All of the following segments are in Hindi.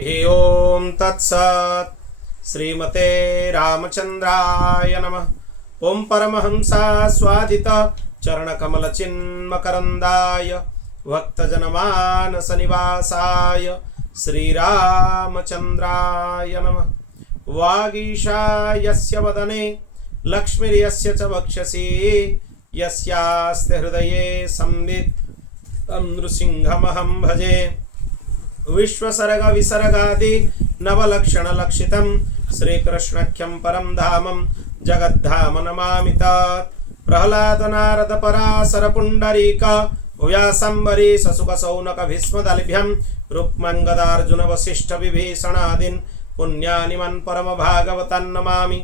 ओम तत्सत्। श्रीमते रामचंद्राय नमः। ओम परमहंसा स्वादित चरणकमल चिन्मकरंदाय भक्तजनमानस निवासाय श्रीरामचंद्राय नमः। वागीशायस्य वदने लक्ष्मीर्यस्य च वक्षसि यस्यास्ते हृदये संवित् तं नृसिंहमहं भजे। विश्वसर्ग विसर्गादि नवलक्षण लक्षितं श्रीकृष्णाख्यं परं धामं जगद्धाम नमामि तत्। प्रह्लाद नारद पराशर पुंडरीक व्यासंबरी ससुक सौनक भीष्मदलिभ्यं रुक्मङ्गदार्जुन वसिष्ठ विभीषणादीन् पुण्यानिमन् परम भागवतान् नमामि।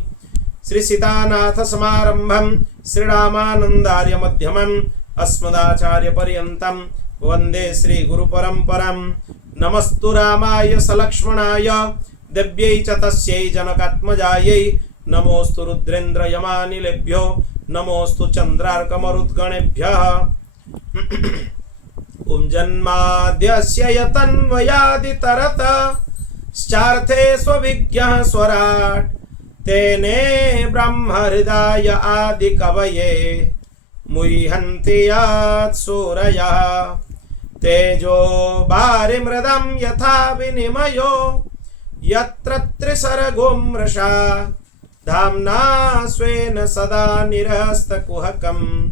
श्री सीतानाथ समारंभं श्रीरामानन्दार्य मध्यमम् अस्मदाचार्य पर्यन्तं वन्दे श्री गुरु परम्परां। नमस्तु रामाय सलक्ष्मणाय दिव्यै च तस्यै जनकात्मजायै नमोस्तु रुद्रेन्द्र यमानिलेभ्यो नमोस्तु चन्द्रार्कमरुद्गणेभ्यः। ॐ जन्माद्यस्य यतन्वयादितरतश्चार्थे स्वविज्ञः स्वराट् तेने ब्रह्महृदाय आदिकवये मुह्यन्ति यत् सूरयः। तेजो वारिमृदं यथा विनिमयो यत्र त्रिसर्गो मृषा धाम्ना स्वेन सदा निरस्तकुहकं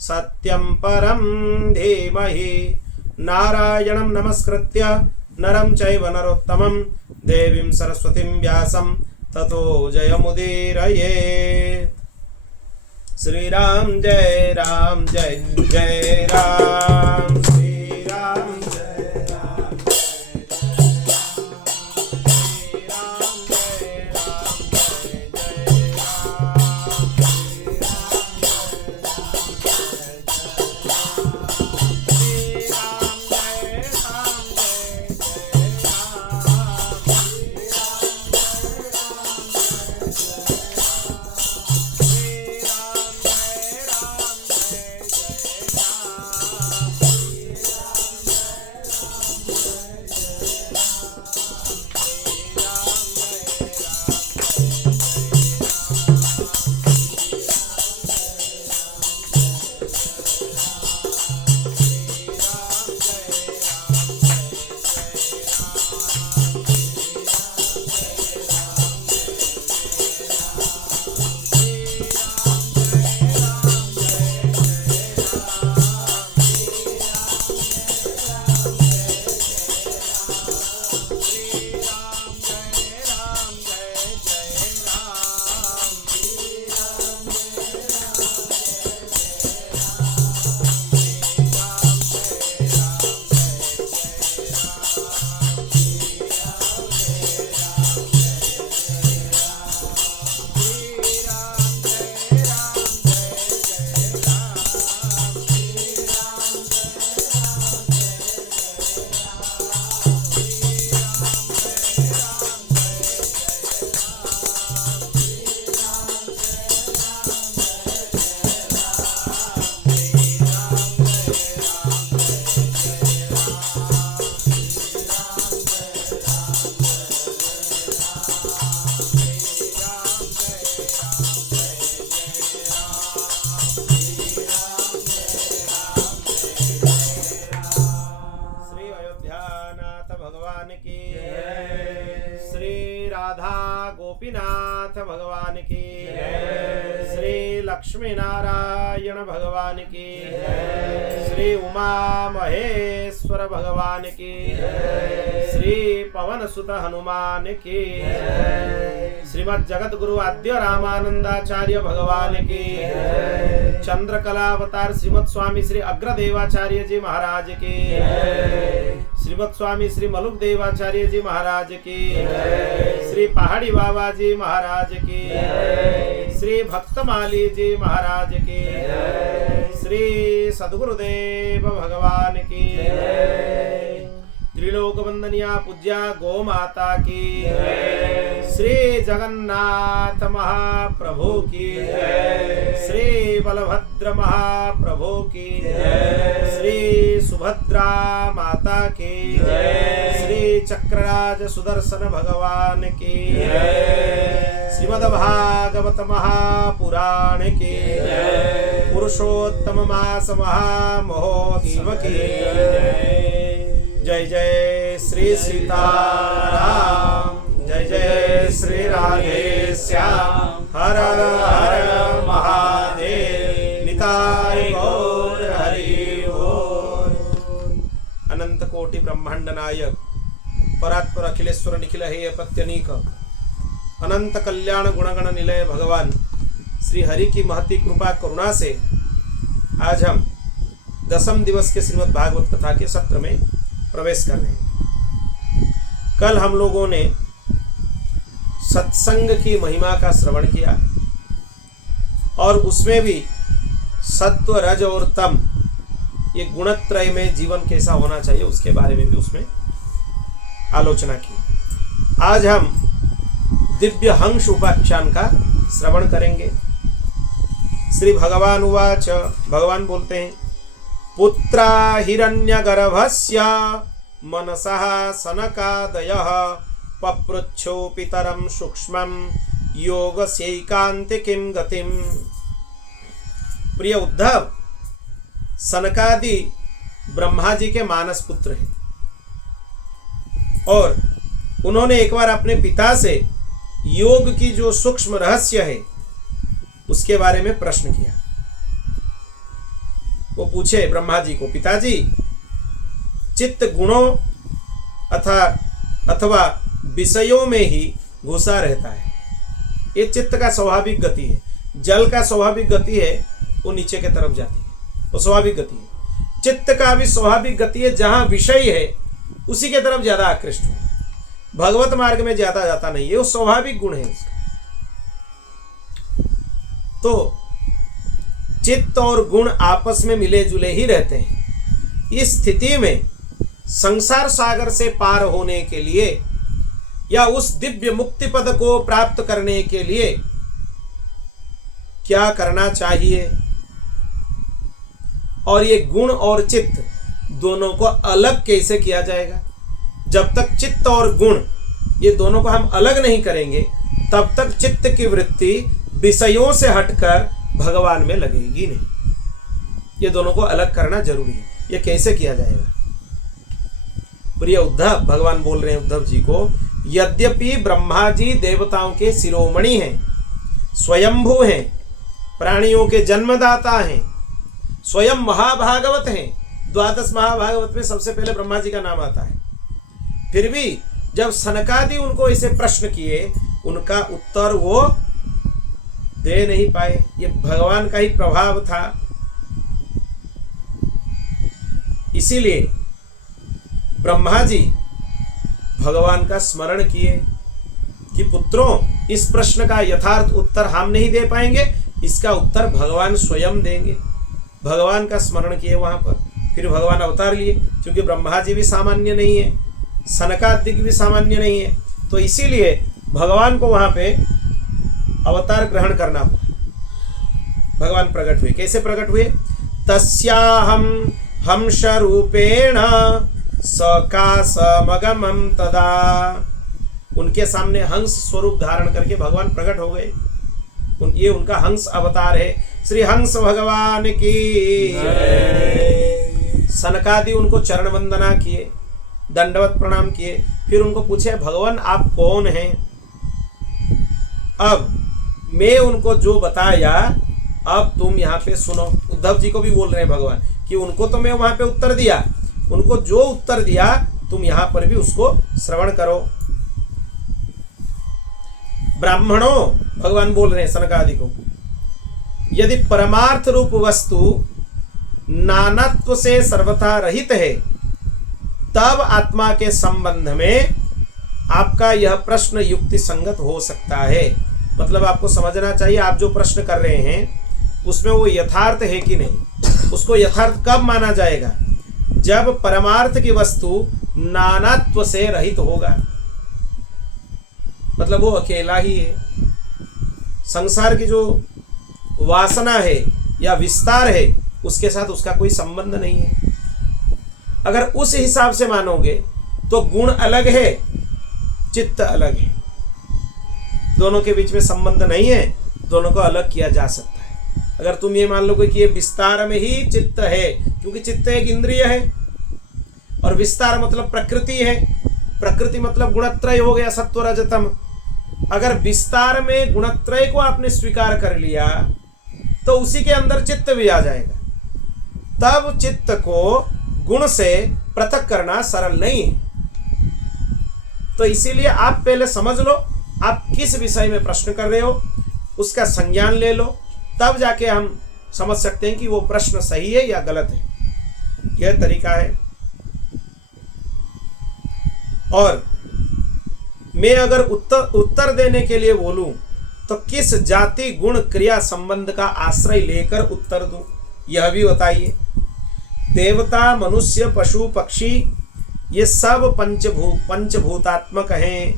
सत्यं परं धीमहि। नारायणं नमस्कृत्य नरं चैव नरोत्तमं देवीं सरस्वतीं व्यासं ततो जयमुदीरये। श्रीराम जय राम जय जय राम। गोपीनाथ भगवान की, श्री लक्ष्मी नारायण भगवान की, श्री उमा महेश्वर भगवान की, श्री पवन सुत हनुमान की, श्रीमद् जगत गुरु आद्य रामानंदाचार्य भगवान की, चंद्रकला अवतार श्रीमद् स्वामी श्री अग्रदेवाचार्य जी महाराज की, श्रीमद् स्वामी श्री मलुक देवाचार्य जी महाराज की, श्री पहाड़ी बाबा जी महाराज की, श्री भक्तमाली जी महाराज की, श्री सद्गुरुदेव भगवान की, त्रिलोक वंदनिया पूज्या गौ माता की श्री जगन्नाथ महाप्रभु की श्री बलभद्र महाप्रभु की श्री सुभद्रा माता की श्री चक्रराज सुदर्शन भगवान की श्रीमद्भागवत महापुराण की पुरुषोत्तम मास महामहोत्सव की जय जय श्री सीताराम जय जय श्री राधेश्याम हर हर महादेव निताय गौर हरि बोल। अनंत कोटि ब्रह्मांड नायक परात्पर अखिलेश्वर निखिल हेय प्रत्यनीक अनंत कल्याण गुणगण निलय भगवान श्री हरि की महती कृपा करुणा से आज हम 10वें दिवस के श्रीमद् भागवत कथा के सत्र में प्रवेश कर रहे हैं। कल हम लोगों ने सत्संग की महिमा का श्रवण किया और उसमें भी सत्व रज और तम ये गुणत्रय में जीवन कैसा होना चाहिए उसके बारे में भी उसमें आलोचना की। आज हम दिव्य हंस उपाख्यान का श्रवण करेंगे। श्री भगवान उवाच, भगवान बोलते हैं, पुत्रा हिरण्यगर्भस्य मनसः सनकादयः पपृच्छो पितरं सूक्ष्मं योगस्यैकान्तिकीं गतिम्। प्रिय उद्धव, सनकादि ब्रह्मा जी के मानस पुत्र हैं और उन्होंने एक बार अपने पिता से योग की जो सूक्ष्म रहस्य है उसके बारे में प्रश्न किया। वो पूछे ब्रह्मा जी को, पिताजी चित्त गुणों अथवा विषयों में ही घुसा रहता है। ये चित्त का स्वाभाविक गति है। जल का स्वाभाविक गति है वो नीचे की तरफ जाती है, वो स्वाभाविक गति है। चित्त का भी स्वाभाविक गति है, जहां विषय है उसी के तरफ ज्यादा आकृष्ट हो, भगवत मार्ग में ज्यादा जाता नहीं है, वो स्वाभाविक गुण है उसका। तो चित्त और गुण आपस में मिले जुले ही रहते हैं। इस स्थिति में संसार सागर से पार होने के लिए या उस दिव्य मुक्ति पद को प्राप्त करने के लिए क्या करना चाहिए, और ये गुण और चित्त दोनों को अलग कैसे किया जाएगा। जब तक चित्त और गुण ये दोनों को हम अलग नहीं करेंगे तब तक चित्त की वृत्ति विषयों से हटकर भगवान में लगेगी नहीं। ये दोनों को अलग करना जरूरी है। ये कैसे किया जाएगा। प्रिय उद्धव, भगवान बोल रहे हैं उद्धव जी को, यद्यपि ब्रह्मा जी देवताओं के शिरोमणि हैं, स्वयंभू हैं, प्राणियों के जन्मदाता हैं, स्वयं महाभागवत हैं। 12 महाभागवत में सबसे पहले ब्रह्मा जी का नाम आता है। फिर भी जब सनकादि उनको ऐसे प्रश्न किए, उनका उत्तर वो दे नहीं पाए। ये भगवान का ही प्रभाव था। इसीलिए ब्रह्मा जी भगवान का स्मरण किए कि पुत्रों, इस प्रश्न का यथार्थ उत्तर हम नहीं दे पाएंगे, इसका उत्तर भगवान स्वयं देंगे। भगवान का स्मरण किए वहां पर। फिर भगवान अवतार लिए, क्योंकि ब्रह्मा जी भी सामान्य नहीं है, सनकादिक भी सामान्य नहीं है, तो इसीलिए भगवान को वहां पे अवतार ग्रहण करना हुआ। भगवान प्रकट हुए। कैसे प्रकट हुए? तस्याहम हंस रूपेण सकाशमगमं तदा। उनके सामने हंस स्वरूप धारण करके भगवान प्रकट हो गए। ये उनका हंस अवतार है। श्री हंस भगवान की जय। सनकादि उनको चरण वंदना किए, दंडवत प्रणाम किए। फिर उनको पूछे, भगवान आप कौन हैं? अब मैं उनको जो बताया, अब तुम यहाँ पे सुनो। उद्धव जी को भी बोल रहे हैं भगवान कि उनको तो मैं वहां पे उत्तर दिया, उनको जो उत्तर दिया तुम यहाँ पर भी उसको श्रवण करो। ब्राह्मणों, भगवान बोल रहे हैं सनकादि को, यदि परमार्थ रूप वस्तु नानात्व से सर्वथा रहित है, तब आत्मा के संबंध में आपका यह प्रश्न युक्ति संगत हो सकता है। मतलब आपको समझना चाहिए, आप जो प्रश्न कर रहे हैं उसमें वो यथार्थ है कि नहीं। उसको यथार्थ कब माना जाएगा? जब परमार्थ की वस्तु नानात्व से रहित होगा, मतलब वो अकेला ही है। संसार की जो वासना है या विस्तार है उसके साथ उसका कोई संबंध नहीं है। अगर उस हिसाब से मानोगे तो गुण अलग है, चित्त अलग है, दोनों के बीच में संबंध नहीं है, दोनों को अलग किया जा सकता है। अगर तुम ये मान लोगे कि ये विस्तार में ही चित्त है, क्योंकि चित्त एक इंद्रिय है और विस्तार मतलब प्रकृति है, प्रकृति मतलब गुणत्रय हो गया सत्व रजतम। अगर विस्तार में गुणत्रय को आपने स्वीकार कर लिया तो उसी के अंदर चित्त भी आ जाएगा, तब चित्त को गुण से पृथक करना सरल नहीं है। तो इसीलिए आप पहले समझ लो आप किस विषय में प्रश्न कर रहे हो, उसका संज्ञान ले लो, तब जाके हम समझ सकते हैं कि वो प्रश्न सही है या गलत है। यह तरीका है। और मैं अगर उत्तर देने के लिए बोलूं तो किस जाति गुण क्रिया संबंध का आश्रय लेकर उत्तर दूं, यह भी बताइए। देवता मनुष्य पशु पक्षी ये सब पंचभूतात्मक हैं।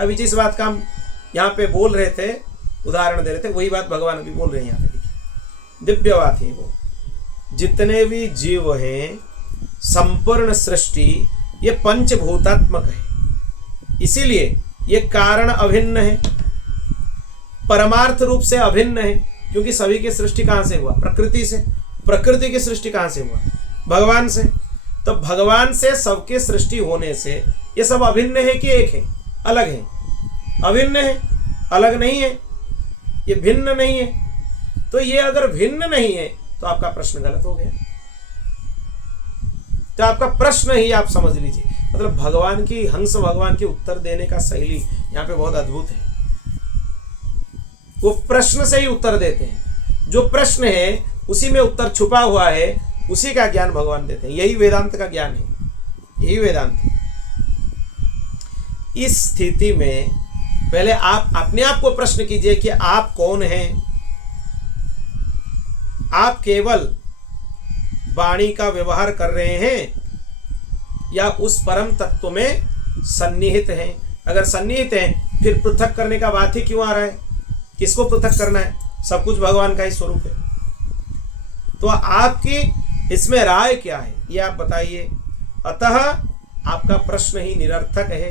अभी जिस बात का हम यहाँ पे बोल रहे थे, उदाहरण दे रहे थे, वही बात भगवान अभी बोल रहे हैं। यहाँ पे देखिए दिव्य बात है वो, जितने भी जीव हैं संपूर्ण सृष्टि ये पंचभूतात्मक है, इसीलिए ये कारण अभिन्न है, परमार्थ रूप से अभिन्न है, क्योंकि सभी की सृष्टि कहाँ से हुआ? प्रकृति से। प्रकृति की सृष्टि कहाँ से हुआ? भगवान से। तो भगवान से सबके सृष्टि होने से ये सब अभिन्न है कि एक है? अलग है। अभिन्न है, अलग नहीं है, ये भिन्न नहीं है। तो ये अगर भिन्न नहीं है तो आपका प्रश्न गलत हो गया। तो आपका प्रश्न ही आप समझ लीजिए, मतलब भगवान की, हंस भगवान की उत्तर देने का शैली यहाँ पे बहुत अद्भुत है। वो प्रश्न से ही उत्तर देते हैं, जो प्रश्न है उसी में उत्तर छुपा हुआ है, उसी का ज्ञान भगवान देते हैं। यही वेदांत का ज्ञान है, यही वेदांत है। इस स्थिति में पहले आप अपने आप को प्रश्न कीजिए कि आप कौन हैं। आप केवल वाणी का व्यवहार कर रहे हैं या उस परम तत्व में सन्निहित हैं? अगर सन्निहित हैं फिर पृथक करने का बात ही क्यों आ रहा है? किसको पृथक करना है? सब कुछ भगवान का ही स्वरूप है। तो आपकी इसमें राय क्या है ये आप बताइए। अतः आपका प्रश्न ही निरर्थक है।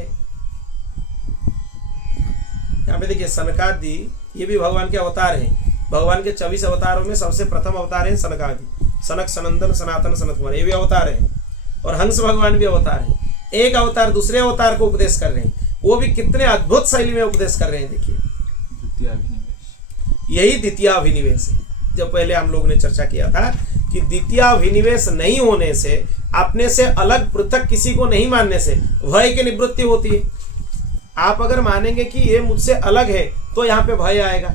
यहाँ पे देखिए सनकादि, ये भी भगवान के अवतार हैं। भगवान के 24 अवतारों में सबसे प्रथम अवतार है सनकादि, सनक सनंदन सनातन सनत कुमार, ये भी अवतार है। और हंस भगवान भी अवतार है। एक अवतार दूसरे अवतार को उपदेश कर रहे हैं, वो भी कितने अद्भुत शैली में उपदेश कर रहे हैं। देखिए यही द्वितीयाभिनिवेश है। जब पहले हम लोगों ने चर्चा किया था कि द्वितीयाभिनिवेश नहीं होने से, अपने से अलग पृथक किसी को नहीं मानने से भय की निवृत्ति होती है। आप अगर मानेंगे कि ये मुझसे अलग है तो यहाँ पे भय आएगा।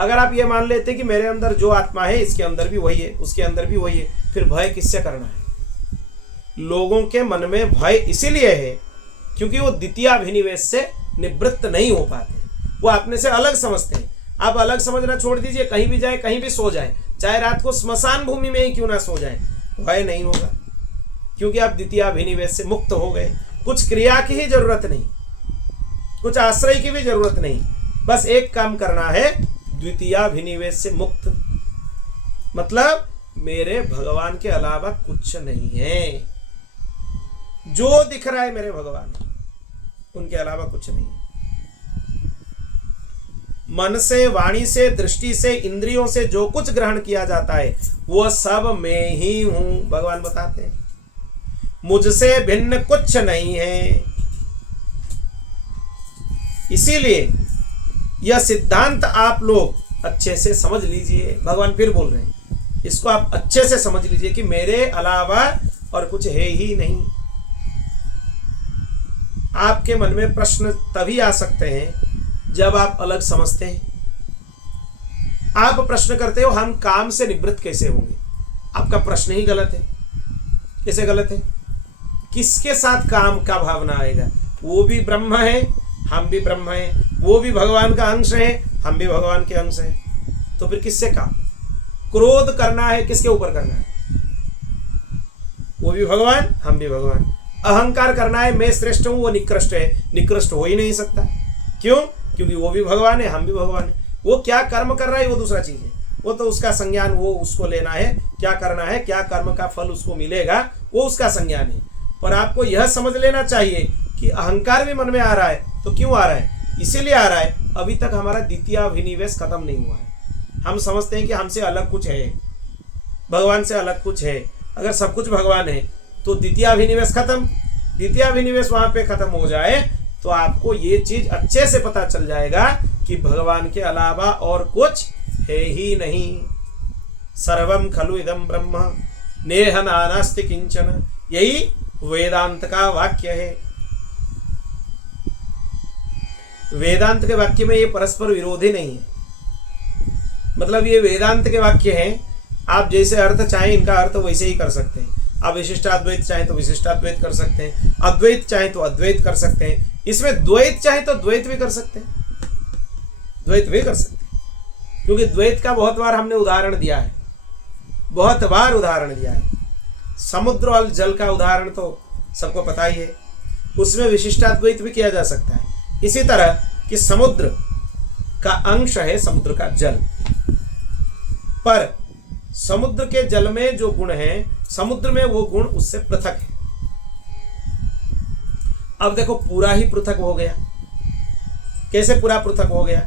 अगर आप ये मान लेते कि मेरे अंदर जो आत्मा है इसके अंदर भी वही है, उसके अंदर भी वही है, फिर भय किससे करना है? लोगों के मन में भय इसीलिए है क्योंकि वो द्वितीयाभिनिवेश से निवृत्त नहीं हो पाते, वो अपने से अलग समझते हैं। आप अलग समझना छोड़ दीजिए, कहीं भी जाए, कहीं भी सो जाए, चाहे रात को स्मशान भूमि में ही क्यों ना सो जाए, भय नहीं होगा, क्योंकि आप द्वितीयाभिनिवेश से मुक्त हो गए। कुछ क्रिया की ही जरूरत नहीं, कुछ आश्रय की भी जरूरत नहीं, बस एक काम करना है, द्वितीयाभिनिवेश से मुक्त। मतलब मेरे भगवान के अलावा कुछ नहीं है, जो दिख रहा है मेरे भगवान, उनके अलावा कुछ नहीं है। मन से, वाणी से, दृष्टि से, इंद्रियों से जो कुछ ग्रहण किया जाता है वो सब मैं ही हूं, भगवान बताते हैं। मुझसे भिन्न कुछ नहीं है। इसीलिए यह सिद्धांत आप लोग अच्छे से समझ लीजिए। भगवान फिर बोल रहे हैं, इसको आप अच्छे से समझ लीजिए कि मेरे अलावा और कुछ है ही नहीं। आपके मन में प्रश्न तभी आ सकते हैं जब आप अलग समझते हैं। आप प्रश्न करते हो हम काम से निवृत्त कैसे होंगे? आपका प्रश्न ही गलत है। कैसे गलत है? किसके साथ काम का भावना आएगा? वो भी ब्रह्म है, हम भी ब्रह्म हैं, वो भी भगवान का अंश है, हम भी भगवान के अंश हैं। तो फिर किससे काम? क्रोध करना है, किसके ऊपर करना है? वो भी भगवान, हम भी भगवान। अहंकार करना है मैं श्रेष्ठ हूं, वो निकृष्ट है, निकृष्ट हो ही नहीं सकता। क्यों? क्योंकि वो भी भगवान है, हम भी भगवान है। वो क्या कर्म कर रहा है वो दूसरा चीज है, वो तो उसका संज्ञान वो उसको लेना है, क्या करना है, क्या कर्म का फल उसको मिलेगा, वो उसका संज्ञान है। पर आपको यह समझ लेना चाहिए कि अहंकार भी मन में आ रहा है तो क्यों आ रहा है? इसीलिए आ रहा है अभी तक हमारा द्वितीय अभिनिवेश खत्म नहीं हुआ है। हम समझते हैं कि हमसे अलग कुछ है, भगवान से अलग कुछ है। अगर सब कुछ भगवान है तो द्वितीय अभिनिवेश खत्म। द्वितीय अभिनिवेश वहां पे खत्म हो जाए तो आपको ये चीज अच्छे से पता चल जाएगा कि भगवान के अलावा और कुछ है ही नहीं। सर्वम खलु इदम ब्रह्म नेह नानास्ति किंचन, यही वेदांत का वाक्य है। वेदांत के वाक्य में ये परस्पर विरोधी नहीं है। मतलब ये वेदांत के वाक्य हैं, आप जैसे अर्थ चाहें इनका अर्थ वैसे ही कर सकते हैं। आप विशिष्टाद्वैत चाहें तो विशिष्टाद्वैत कर सकते हैं, अद्वैत चाहें तो अद्वैत कर सकते हैं, इसमें द्वैत चाहें तो द्वैत भी कर सकते हैं, द्वैत भी कर सकते हैं। क्योंकि द्वैत का बहुत बार हमने उदाहरण दिया है, बहुत बार उदाहरण दिया है। समुद्र और जल का उदाहरण तो सबको पता ही है, उसमें विशिष्टाद्वैत भी किया जा सकता है। इसी तरह कि समुद्र का अंश है समुद्र का जल, पर समुद्र के जल में जो गुण है समुद्र में वो गुण उससे पृथक है। अब देखो पूरा ही पृथक हो गया। कैसे पूरा पृथक हो गया?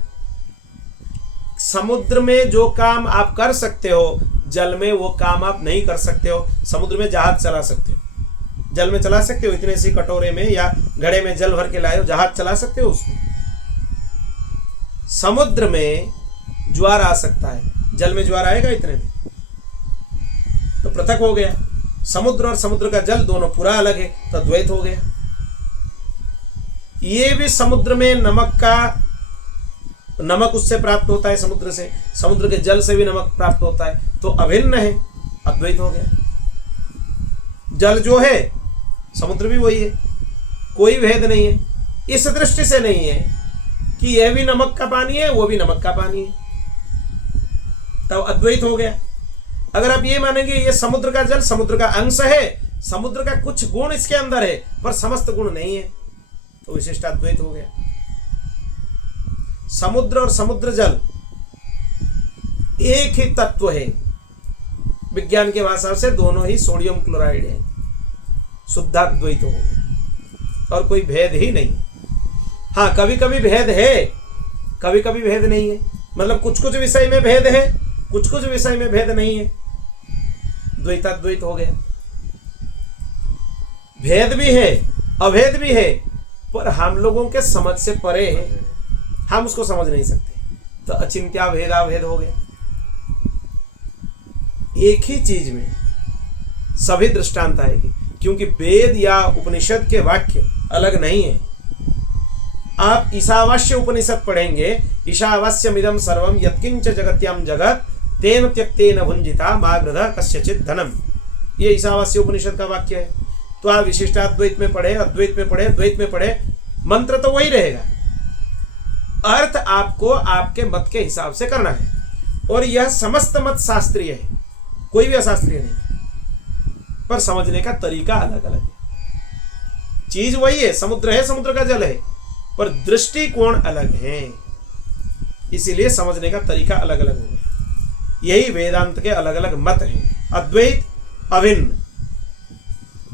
समुद्र में जो काम आप कर सकते हो जल में वो काम आप नहीं कर सकते हो। समुद्र में जहाज चला सकते हो, जल में चला सकते हो, इतने सी कटोरे में या घड़े में जल भर के लाए हो, जहाज चला सकते हो उसमें। समुद्र में ज्वार आ सकता है, जल में ज्वार आएगा इतने में? तो पृथक हो गया। समुद्र और समुद्र का जल दोनों पूरा अलग है तो द्वैत हो गया। ये भी समुद्र में नमक उससे प्राप्त होता है, समुद्र से, समुद्र के जल से भी नमक प्राप्त होता है, तो अभिन्न है, अद्वैत हो गया। जल जो है समुद्र भी वही है, कोई भेद नहीं है। इस दृष्टि से नहीं है कि यह भी नमक का पानी है वो भी नमक का पानी है, तब अद्वैत हो गया। अगर आप ये मानेंगे ये समुद्र का जल समुद्र का अंश है, समुद्र का कुछ गुण इसके अंदर है पर समस्त गुण नहीं है, तो विशिष्टाद्वैत हो गया। समुद्र और समुद्र जल एक ही तत्व है, विज्ञान के भाषा से दोनों ही सोडियम क्लोराइड है, शुद्धाद्वैत हो गया और कोई भेद ही नहीं। हाँ कभी कभी भेद है, कभी कभी भेद नहीं है, मतलब कुछ कुछ विषय में भेद है, कुछ कुछ विषय में भेद नहीं है, द्वैताद्वैत हो गया। भेद भी है अभेद भी है, पर हम लोगों के समझ से परे है, हम उसको समझ नहीं सकते, तो अचिंत्या भेदाभेद हो गया। एक ही चीज में सभी दृष्टांत आएगी, क्योंकि वेद या उपनिषद के वाक्य अलग नहीं है। आप ईशावास्य उपनिषद पढ़ेंगे, ईशावास्यमिदं सर्वं यत्किंच जगत्याम जगत तेन त्यक्तेन भुंजिता मागृध कस्यचित् धनम, ये ईशावास्य उपनिषद का वाक्य है। तो आप विशिष्टाद्वैत में पढ़े, अद्वैत में पढ़े, द्वैत में पढ़े, मंत्र तो वही रहेगा, अर्थ आपको आपके मत के हिसाब से करना है। और यह समस्त मत शास्त्रीय है, कोई भी अशास्त्रीय नहीं, पर समझने का तरीका अलग अलग है। चीज वही है, समुद्र है, समुद्र का जल है, पर दृष्टिकोण अलग है, इसीलिए समझने का तरीका अलग अलग हो गया। यही वेदांत के अलग अलग मत हैं। अद्वैत अभिन्न,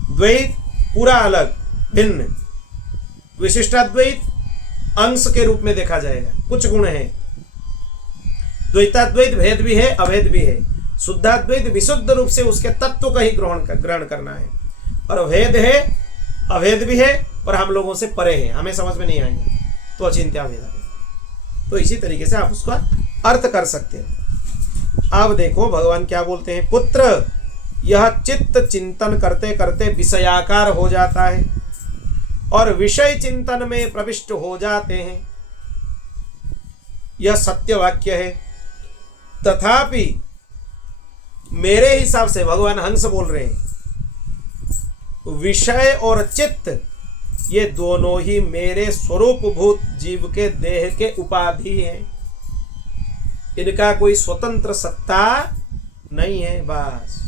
द्वैत पूरा अलग भिन्न, विशिष्टाद्वैत अंश के रूप में देखा जाएगा, कुछ गुण हैं। द्वैताद्वैत भेद भी है अभेद भी है, शुद्धाद्वैत विशुद्ध रूप से उसके तत्व का ही ग्रहण करना है, और भेद है अभेद भी है पर हम लोगों से परे है, हमें समझ में नहीं आएंगे, तो अचिंत्या भेद। तो इसी तरीके से आप उसका अर्थ कर सकते हैं। अब देखो भगवान क्या बोलते हैं, पुत्र यह चित्त चिंतन करते करते विषयाकार हो जाता है और विषय चिंतन में प्रविष्ट हो जाते हैं, यह सत्य वाक्य है। तथापि मेरे हिसाब से, भगवान हंस बोल रहे हैं, विषय और चित्त ये दोनों ही मेरे स्वरूप भूत जीव के देह के उपाधि हैं, इनका कोई स्वतंत्र सत्ता नहीं है। बस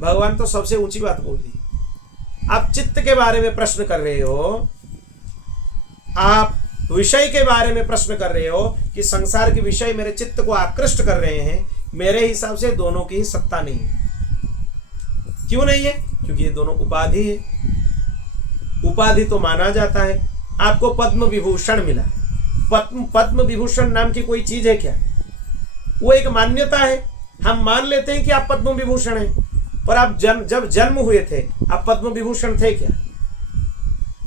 भगवान तो सबसे ऊंची बात बोल दी, आप चित्त के बारे में प्रश्न कर रहे हो, आप विषय के बारे में प्रश्न कर रहे हो कि संसार के विषय मेरे चित्त को आकृष्ट कर रहे हैं, मेरे हिसाब से दोनों की ही सत्ता नहीं है। क्यों नहीं है? क्योंकि ये दोनों उपाधि है। उपाधि तो माना जाता है। आपको पद्म विभूषण मिला, पद्म विभूषण नाम की कोई चीज है क्या? वो एक मान्यता है। हम मान लेते हैं कि आप पद्म विभूषण हैं, पर आप जब जन्म हुए थे आप पद्म विभूषण थे क्या?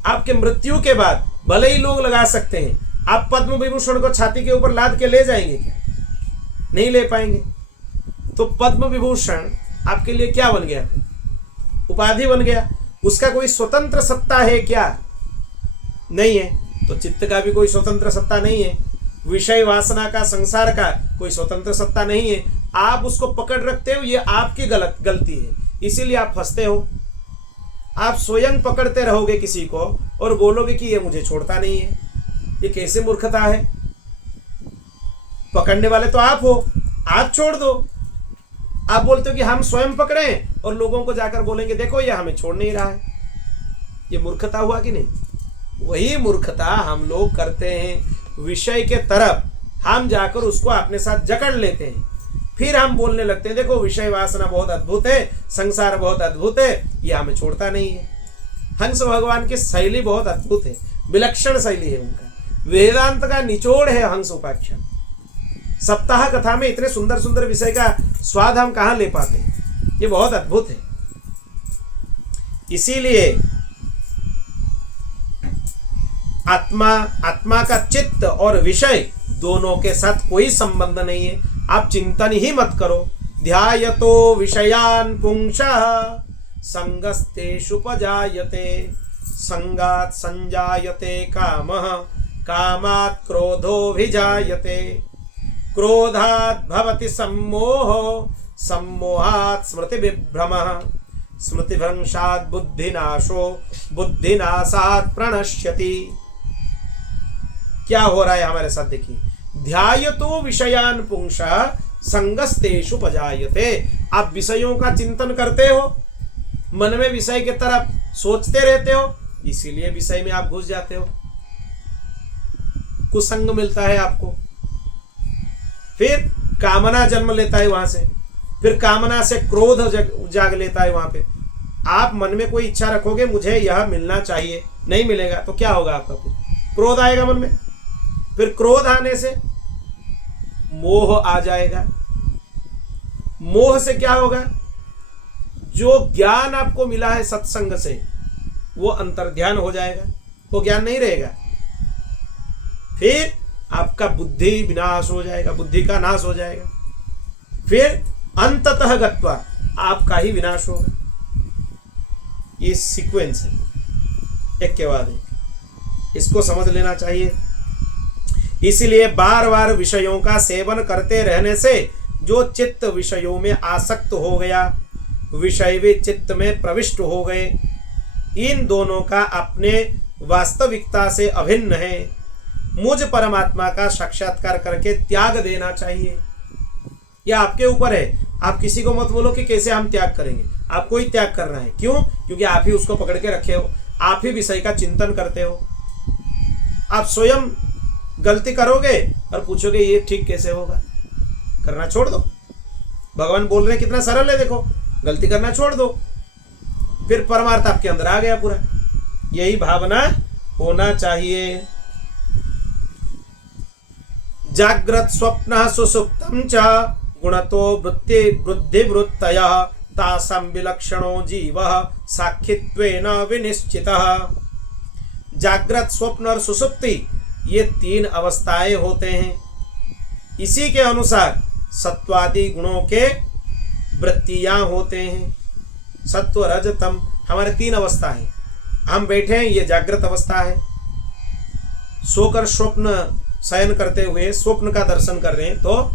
आपके मृत्यु के बाद भले ही लोग लगा सकते हैं, आप पद्म विभूषण को छाती के ऊपर लाद के ले जाएंगे क्या? नहीं ले पाएंगे। तो पद्म विभूषण आपके लिए क्या बन गया? उपाधि बन गया। उसका कोई स्वतंत्र सत्ता है क्या? नहीं है। तो चित्त का भी कोई स्वतंत्र सत्ता नहीं है। विषय वासना का, संसार का कोई स्वतंत्र सत्ता नहीं है। आप उसको पकड़ रखते हो, ये आपकी गलती है, इसीलिए आप फंसते हो। आप स्वयं पकड़ते रहोगे किसी को और बोलोगे कि ये मुझे छोड़ता नहीं है। ये कैसे मूर्खता है? पकड़ने वाले तो आप हो, आप छोड़ दो। आप बोलते हो कि हम स्वयं पकड़े और लोगों को जाकर बोलेंगे देखो ये हमें छोड़ नहीं रहा है। ये मूर्खता हुआ कि नहीं? वही मूर्खता हम लोग करते हैं। विषय के तरफ हम जाकर उसको अपने साथ जकड़ लेते हैं, फिर हम बोलने लगते हैं देखो विषय वासना बहुत अद्भुत है, संसार बहुत अद्भुत है, ये हमें छोड़ता नहीं है। हंस भगवान की शैली बहुत अद्भुत है, विलक्षण शैली है उनका। वेदांत का निचोड़ है हंस उपाख्यान। सप्ताह कथा में इतने सुंदर सुंदर विषय का स्वाद हम कहाँ ले पाते हैं? ये बहुत अद्भुत है। इसीलिए आत्मा का चित्त और विषय दोनों के साथ कोई संबंध नहीं है। आप चिंतन ही मत करो। ध्यायतो विषयान पुंसः संगस्तेषुपजायते, संगात् संजायते कामः, कामात् क्रोधोऽभिजायते, क्रोधात् भवति सम्मोहो, सम्मोहात् स्मृतिविभ्रमः, स्मृतिभ्रंशात् बुद्धिनाशो, बुद्धिनाशात् प्रणश्यति। क्या हो रहा है हमारे साथ? देखिए, ध्यायतो विषयान पुंसः संगस्तेषु पजायते। आप विषयों का चिंतन करते हो, मन में विषय की तरफ सोचते रहते हो, इसीलिए विषय में आप घुस जाते हो। कुसंग मिलता है आपको, फिर कामना जन्म लेता है वहां से, फिर कामना से क्रोध जाग लेता है। वहां पे आप मन में कोई इच्छा रखोगे मुझे यह मिलना चाहिए, नहीं मिलेगा तो क्या होगा आपका? फिर क्रोध आएगा मन में, फिर क्रोध आने से मोह आ जाएगा। मोह से क्या होगा? जो ज्ञान आपको मिला है सत्संग से वो अंतर्ध्यान हो जाएगा, वो ज्ञान नहीं रहेगा। फिर आपका बुद्धि विनाश हो जाएगा, बुद्धि का नाश हो जाएगा। फिर अंततः गत्वा आपका ही विनाश होगा। ये सीक्वेंस है, एक के बाद एक। इसको समझ लेना चाहिए। इसलिए बार बार विषयों का सेवन करते रहने से जो चित्त विषयों में आसक्त हो गया, विषय भी चित्त में प्रविष्ट हो गए, इन दोनों का अपने वास्तविकता से अभिन्न है। मुझ परमात्मा का साक्षात्कार करके त्याग देना चाहिए। यह आपके ऊपर है। आप किसी को मत बोलो कि कैसे हम त्याग करेंगे। आपको ही त्याग करना है। क्यों? क्योंकि आप ही उसको पकड़ के रखे हो, आप ही विषय का चिंतन करते हो। आप स्वयं गलती करोगे और पूछोगे ये ठीक कैसे होगा? करना छोड़ दो। भगवान बोल रहे हैं कितना सरल है, देखो, गलती करना छोड़ दो, फिर परमार्थ आपके अंदर आ गया पूरा। यही भावना होना चाहिए। जाग्रत स्वप्न सुसुप्तम च गुणतो बुद्धिवृत्तयः तासां विलक्षणो जीवः साक्षित्वेन विनिश्चितः। जागृत, स्वप्न और सुसुप्ति ये तीन अवस्थाएं होते हैं। इसी के अनुसार सत्वादि गुणों के वृत्तियां होते हैं। सत्व रज तम हमारे तीन अवस्था है। हम बैठे हैं, ये जागृत अवस्था है। सोकर स्वप्न शयन करते हुए स्वप्न का दर्शन कर रहे हैं तो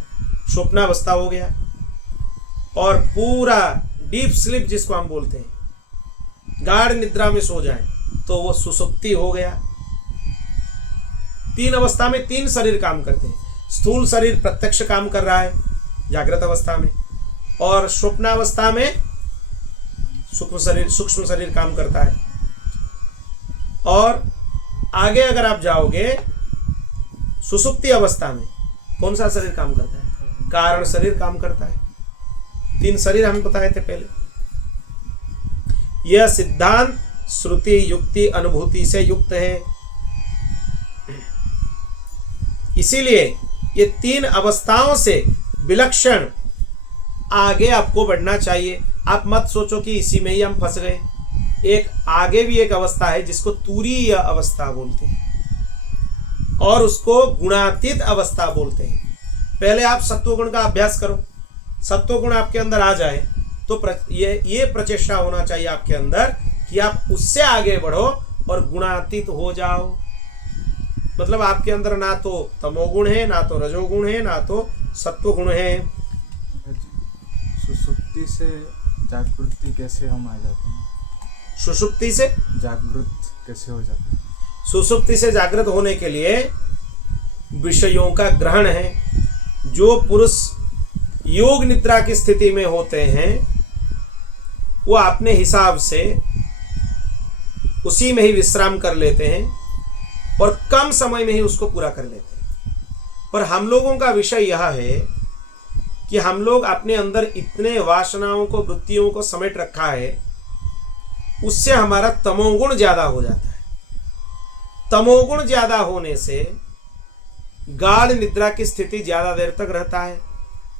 स्वप्नावस्था हो गया। और पूरा डीप स्लीप जिसको हम बोलते हैं, गाढ़ निद्रा में सो जाए तो वो सुसुप्ति हो गया। तीन अवस्था में तीन शरीर काम करते हैं। स्थूल शरीर प्रत्यक्ष काम कर रहा है जागृत अवस्था में, और स्वप्नावस्था में सूक्ष्म शरीर काम करता है। और आगे अगर आप जाओगे सुसुप्ति अवस्था में कौन सा शरीर काम करता है? कारण शरीर काम करता है। 3 शरीर हमें बताए थे पहले। यह सिद्धांत श्रुति युक्ति अनुभूति से युक्त है। इसीलिए ये 3 अवस्थाओं से विलक्षण आगे आपको बढ़ना चाहिए। आप मत सोचो कि इसी में ही हम फंस गए। एक आगे भी एक अवस्था है जिसको तुरीय अवस्था बोलते हैं और उसको गुणातीत अवस्था बोलते हैं। पहले आप सत्वगुण का अभ्यास करो, सत्वगुण आपके अंदर आ जाए तो ये प्रचेष्टा होना चाहिए आपके अंदर कि आप उससे आगे बढ़ो और गुणातीत हो जाओ। मतलब आपके अंदर ना तो तमोगुण है, ना तो रजोगुण है, ना तो सत्वगुण है। सुसुप्ति से जागृति कैसे हम आ जाते हैं? सुसुप्ति से जागृत कैसे हो जाते हैं? सुसुप्ति से जागृत होने के लिए विषयों का ग्रहण है। जो पुरुष योग निद्रा की स्थिति में होते हैं वो अपने हिसाब से उसी में ही विश्राम कर लेते हैं और कम समय में ही उसको पूरा कर लेते हैं। पर हम लोगों का विषय यह है कि हम लोग अपने अंदर इतने वासनाओं को, वृत्तियों को समेट रखा है, उससे हमारा तमोगुण ज्यादा हो जाता है। तमोगुण ज्यादा होने से गाढ़ निद्रा की स्थिति ज्यादा देर तक रहता है,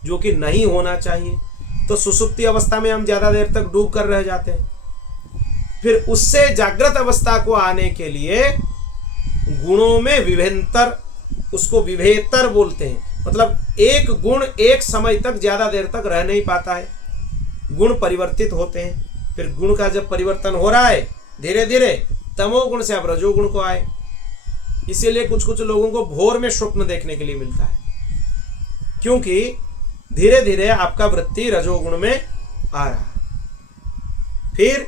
जो कि नहीं होना चाहिए। तो सुसुप्ति अवस्था में हम ज्यादा देर तक डूब कर रह जाते हैं। फिर उससे जागृत अवस्था को आने के लिए गुणों में विभेंतर, उसको विभेतर बोलते हैं। मतलब एक गुण एक समय तक ज्यादा देर तक रह नहीं पाता है, गुण परिवर्तित होते हैं। फिर गुण का जब परिवर्तन हो रहा है धीरे धीरे तमोगुण से अब रजोगुण को आए। इसीलिए कुछ कुछ लोगों को भोर में स्वप्न देखने के लिए मिलता है, क्योंकि धीरे धीरे आपका वृत्ति रजोगुण में आ रहा है। फिर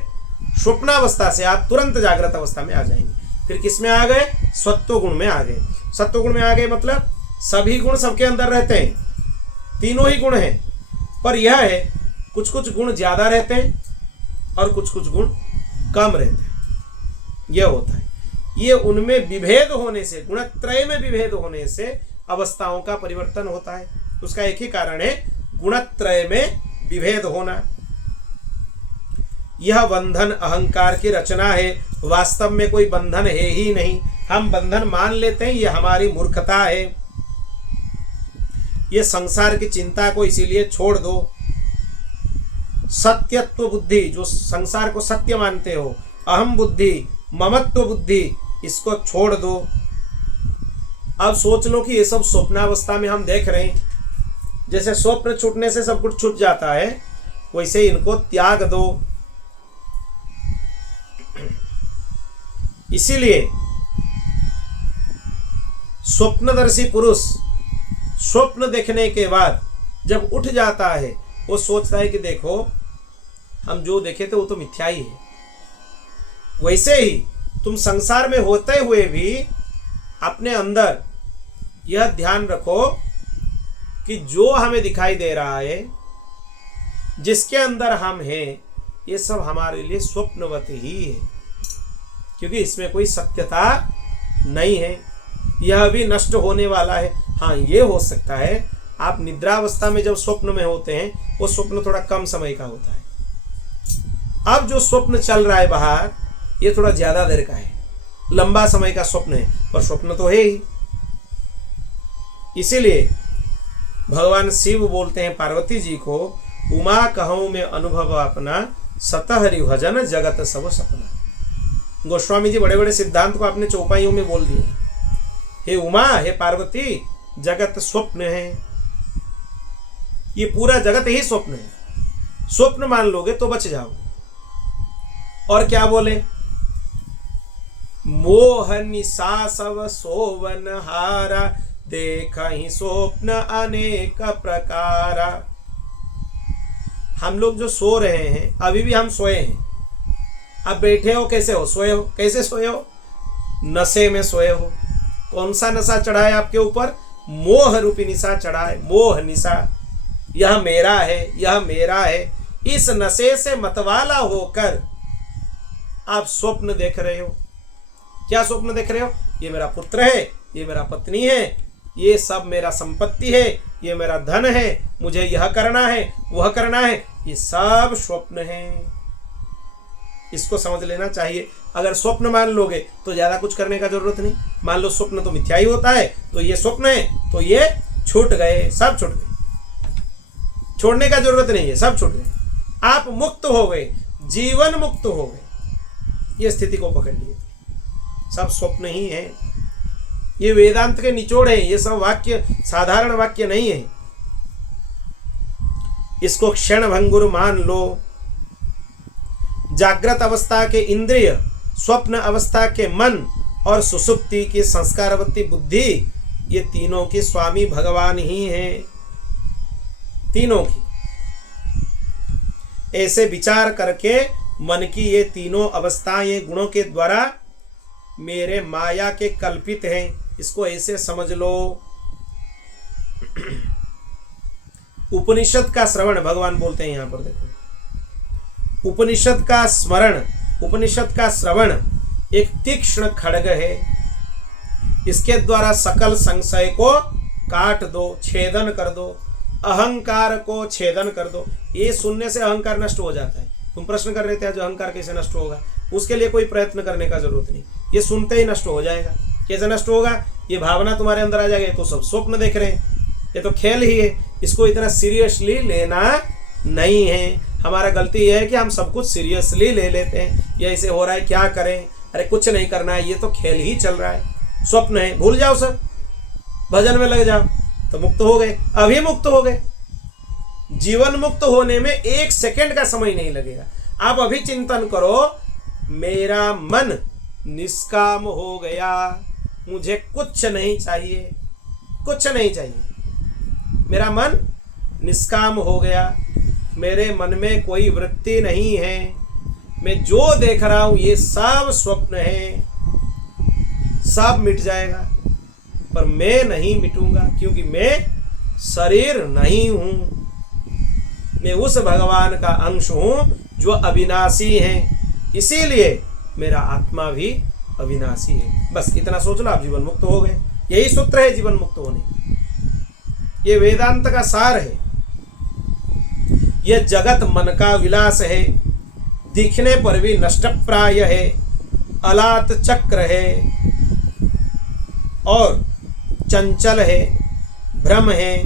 स्वप्नावस्था से आप तुरंत जागृत अवस्था में आ जाएंगे। फिर किस में आ गए? सत्वगुण में आ गए। सत्वगुण में आ गए मतलब सभी गुण सबके अंदर रहते हैं, तीनों ही गुण हैं, पर यह है कुछ कुछ गुण ज्यादा रहते हैं और कुछ कुछ गुण कम रहते हैं। यह होता है। ये उनमें विभेद होने से, गुणत्रय में विभेद होने से अवस्थाओं का परिवर्तन होता है। उसका एक ही कारण है, गुणत्रय में विभेद होना। यह बंधन अहंकार की रचना है, वास्तव में कोई बंधन है ही नहीं। हम बंधन मान लेते हैं, यह हमारी मूर्खता है। ये संसार की चिंता को इसीलिए छोड़ दो। सत्यत्व बुद्धि, जो संसार को सत्य मानते हो, अहम बुद्धि, ममत्व बुद्धि, इसको छोड़ दो। अब सोच लो कि ये सब स्वप्नावस्था में हम देख रहे हैं। जैसे स्वप्न छूटने से सब कुछ छूट जाता है, वैसे इनको त्याग दो। इसीलिए स्वप्नदर्शी पुरुष स्वप्न देखने के बाद जब उठ जाता है, वो सोचता है कि देखो हम जो देखे थे वो तो मिथ्या ही है। वैसे ही तुम संसार में होते हुए भी अपने अंदर यह ध्यान रखो कि जो हमें दिखाई दे रहा है, जिसके अंदर हम हैं, ये सब हमारे लिए स्वप्नवत ही है, क्योंकि इसमें कोई सत्यता नहीं है। यह भी नष्ट होने वाला है। हाँ, ये हो सकता है आप निद्रावस्था में जब स्वप्न में होते हैं, वो स्वप्न थोड़ा कम समय का होता है। अब जो स्वप्न चल रहा है बाहर, ये थोड़ा ज्यादा देर का है, लंबा समय का स्वप्न है, पर स्वप्न तो है ही। इसीलिए भगवान शिव बोलते हैं पार्वती जी को, उमा कहूं में अनुभव अपना, सतहरि भजन जगत सब सपना। गोस्वामी जी बड़े बड़े सिद्धांत को आपने चौपाइयों में बोल दिए। हे उमा, हे पार्वती, जगत स्वप्न है। ये पूरा जगत ही स्वप्न है। स्वप्न मान लोगे तो बच जाओगे। और क्या बोले? मोह निशा सब सोवन हारा, देखा ही स्वप्न अनेक प्रकारा। हम लोग जो सो रहे हैं, अभी भी हम सोए हैं। अब बैठे हो, कैसे हो? सोए हो। कैसे सोए हो? नशे में सोए हो। कौन सा नशा चढ़ा है आपके ऊपर? मोह रूपी निशा चढ़ा है। मोह निशा, यह मेरा है, यह मेरा है, इस नशे से मतवाला होकर आप स्वप्न देख रहे हो। क्या स्वप्न देख रहे हो? ये मेरा पुत्र है, ये मेरा पत्नी है, ये सब मेरा संपत्ति है, ये मेरा धन है, मुझे यह करना है, वह करना है, ये सब स्वप्न है। इसको समझ लेना चाहिए। अगर स्वप्न मान लोगे तो ज्यादा कुछ करने का जरूरत नहीं। मान लो स्वप्न तो मिथ्या ही होता है, तो ये स्वप्न है, तो ये छूट गए, सब छूट गए, छोड़ने का जरूरत नहीं है, सब छूट गए। आप मुक्त हो गए, जीवन मुक्त हो गए। ये स्थिति को पकड़ लिए, सब स्वप्न ही है। ये वेदांत के निचोड़ है, ये सब वाक्य साधारण वाक्य नहीं है। इसको क्षण भंगुर मान लो। जागृत अवस्था के इंद्रिय, स्वप्न अवस्था के मन और सुसुप्ति की संस्कारवती बुद्धि, ये तीनों के स्वामी भगवान ही हैं, तीनों की। ऐसे विचार करके मन की ये तीनों अवस्थाएं ये गुणों के द्वारा मेरे माया के कल्पित हैं, इसको ऐसे समझ लो। उपनिषद का श्रवण भगवान बोलते हैं यहां पर, देखो, उपनिषद का स्मरण, उपनिषद का श्रवण एक तीक्ष्ण खड्ग है। इसके द्वारा सकल संशय को काट दो, छेदन कर दो, अहंकार को छेदन कर दो। ये सुनने से अहंकार नष्ट हो जाता है। तुम प्रश्न कर रहे थे जो अहंकार कैसे नष्ट होगा, उसके लिए कोई प्रयत्न करने का जरूरत नहीं, ये सुनते ही नष्ट हो जाएगा। कैसे नष्ट होगा? ये भावना तुम्हारे अंदर आ जाएगी, तो सब स्वप्न देख रहे हैं, ये तो खेल ही है, इसको इतना सीरियसली लेना नहीं है। हमारा गलती यह है कि हम सब कुछ सीरियसली ले लेते हैं। ये ऐसे हो रहा है, क्या करें, अरे कुछ नहीं करना है, ये तो खेल ही चल रहा है, स्वप्न है, भूल जाओ सब, भजन में लग जाओ, तो मुक्त हो गए। अभी मुक्त हो गए। जीवन मुक्त होने में 1 सेकंड का समय नहीं लगेगा। आप अभी चिंतन करो, मेरा मन निष्काम हो गया, मुझे कुछ नहीं चाहिए, कुछ नहीं चाहिए, मेरा मन निष्काम हो गया, मेरे मन में कोई वृत्ति नहीं है, मैं जो देख रहा हूं ये सब स्वप्न है, सब मिट जाएगा। पर मैं नहीं मिटूंगा, क्योंकि मैं शरीर नहीं हूं, मैं उस भगवान का अंश हूं जो अविनाशी है, इसीलिए मेरा आत्मा भी अविनाशी है। बस इतना सोच लो, आप जीवन मुक्त हो गए। यही सूत्र है जीवन मुक्त होने का। ये वेदांत का सार है। यह जगत मन का विलास है, दिखने पर भी नष्ट प्राय है, अलात चक्र है और चंचल है, भ्रम है।